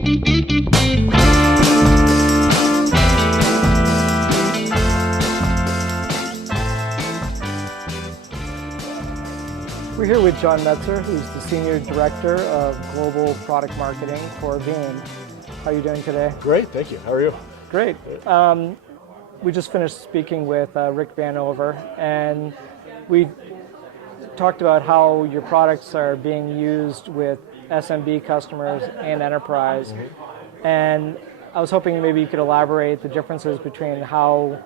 We're here with John Metzger, who's the Senior Director of Global Product Marketing for Veeam. How are you doing today? Great, thank you. How are you? Great. We just finished speaking with Rick Vanover, and we talked about how your products are being used with SMB customers and enterprise. Mm-hmm. And I was hoping maybe you could elaborate the differences between how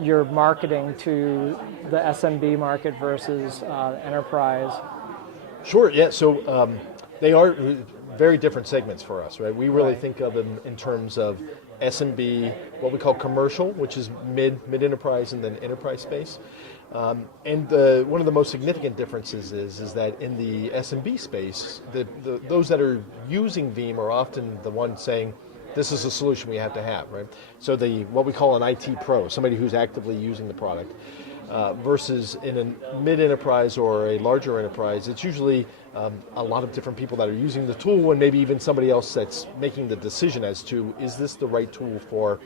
you're marketing to the SMB market versus enterprise. Sure, yeah, so they are very different segments for us, right? We really think of them in terms of SMB, what we call commercial, which is mid-enterprise and then enterprise space. And one of the most significant differences is that in the SMB space, those that are using Veeam are often the ones saying, this is a solution we have to have, right? So what we call an IT pro, somebody who's actively using the product, versus in a mid-enterprise or a larger enterprise, it's usually a lot of different people that are using the tool, and maybe even somebody else that's making the decision as to, is this the right tool for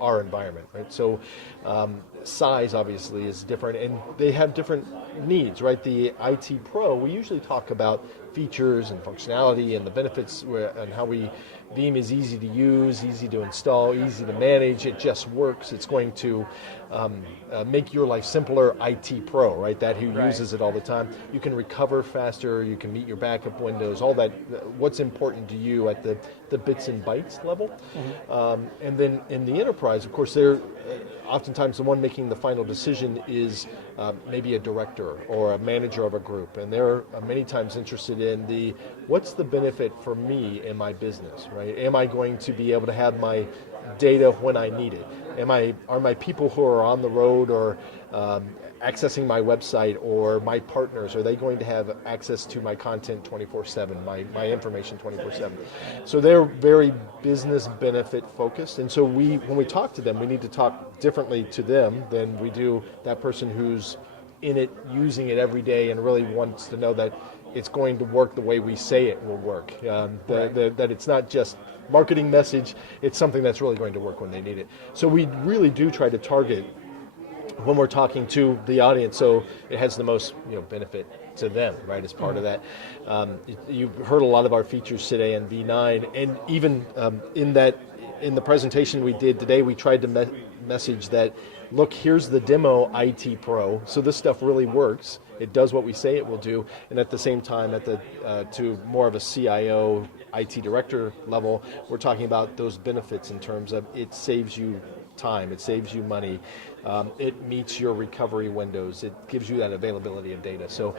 our environment, right? So size obviously is different, and they have different needs, right? The IT pro, we usually talk about features and functionality and the benefits and how Veeam is easy to use, easy to install, easy to manage. It just works. It's going to make your life simpler. IT pro, right? That who uses it all the time. You can recover faster. You can meet your backup windows. All that. What's important to you at the bits and bytes level. Mm-hmm. And then in the enterprise, of course, they're oftentimes the one making the final decision is maybe a director or a manager of a group, and they're many times interested in what's the benefit for me in my business, right? Am I going to be able to have my data when I need it? Are my people who are on the road or accessing my website or my partners, are they going to have access to my content 24/7, my information 24/7? So they're very business benefit focused, and so when we talk to them, we need to talk differently to them than we do that person who's in it, using it every day, and really wants to know that it's going to work the way we say it will work. That it's not just marketing message, it's something that's really going to work when they need it. So we really do try to target when we're talking to the audience, so it has the most benefit to them, right, as part of that. You've heard a lot of our features today in V9, and even in the presentation we did today, we tried to message that, look, here's the demo IT Pro, so this stuff really works. It does what we say it will do, and at the same time, to more of a CIO, IT director level, we're talking about those benefits in terms of it saves you time, it saves you money, it meets your recovery windows, it gives you that availability of data. So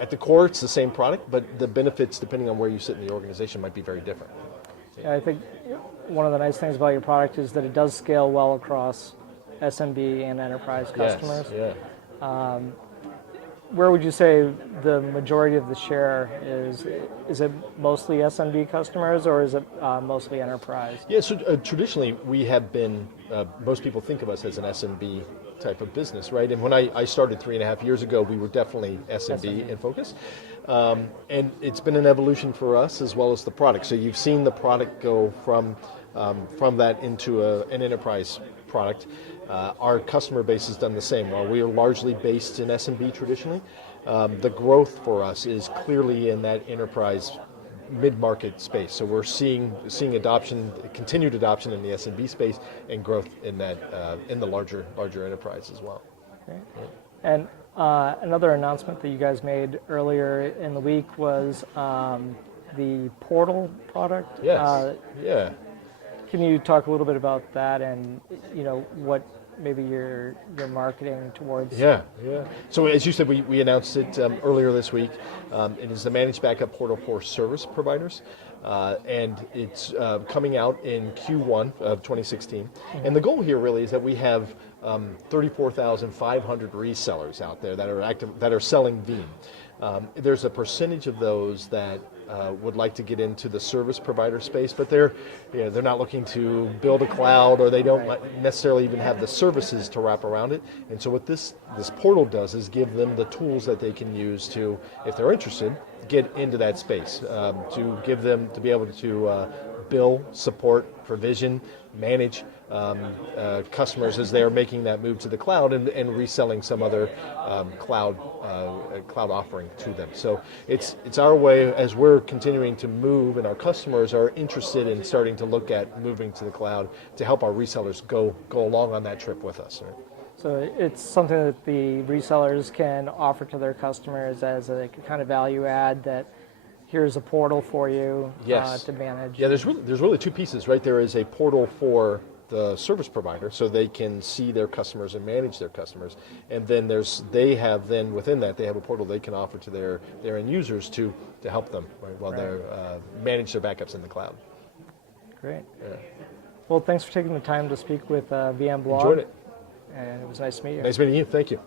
at the core, it's the same product, but the benefits, depending on where you sit in the organization, might be very different. Yeah, I think one of the nice things about your product is that it does scale well across SMB and enterprise customers. Yes, yeah. Where would you say the majority of the share is? Is it mostly SMB customers, or is it mostly enterprise? Yeah, so traditionally we have been, most people think of us as an SMB type of business, right? And when I started 3.5 years ago, we were definitely SMB in focus. And it's been an evolution for us as well as the product. So you've seen the product go from that into an enterprise product. Our customer base has done the same. We are largely based in SMB traditionally. The growth for us is clearly in that enterprise mid-market space. So we're seeing adoption, continued adoption in the SMB space, and growth in that in the larger enterprise as well. Okay. Yeah. And another announcement that you guys made earlier in the week was the portal product. Yes. Yeah. Can you talk a little bit about that, and what maybe you're marketing towards? Yeah. So as you said, we announced it earlier this week. It is the managed backup portal for service providers, and it's coming out in Q1 of 2016. Mm-hmm. And the goal here really is that we have 34,500 resellers out there that are active, that are selling Veeam. There's a percentage of those that would like to get into the service provider space, but they're not looking to build a cloud, or they don't necessarily even have the services to wrap around it. And so what this portal does is give them the tools that they can use to, if they're interested, get into that space, to give them to be able to bill, support, provision, manage customers as they are making that move to the cloud and reselling some other cloud offering to them. So it's our way, as we're continuing to move and our customers are interested in starting to look at moving to the cloud, to help our resellers go along on that trip with us. Right? So it's something that the resellers can offer to their customers as a kind of value add, that here's a portal for you to manage. Yeah, there's really two pieces, right? There is a portal for the service provider, so they can see their customers and manage their customers, and then within that they have a portal they can offer to their end users to help them while they manage their backups in the cloud. Great. Yeah. Well, thanks for taking the time to speak with VMblog. Enjoyed it. And it was nice to meet you. Nice meeting you. Thank you.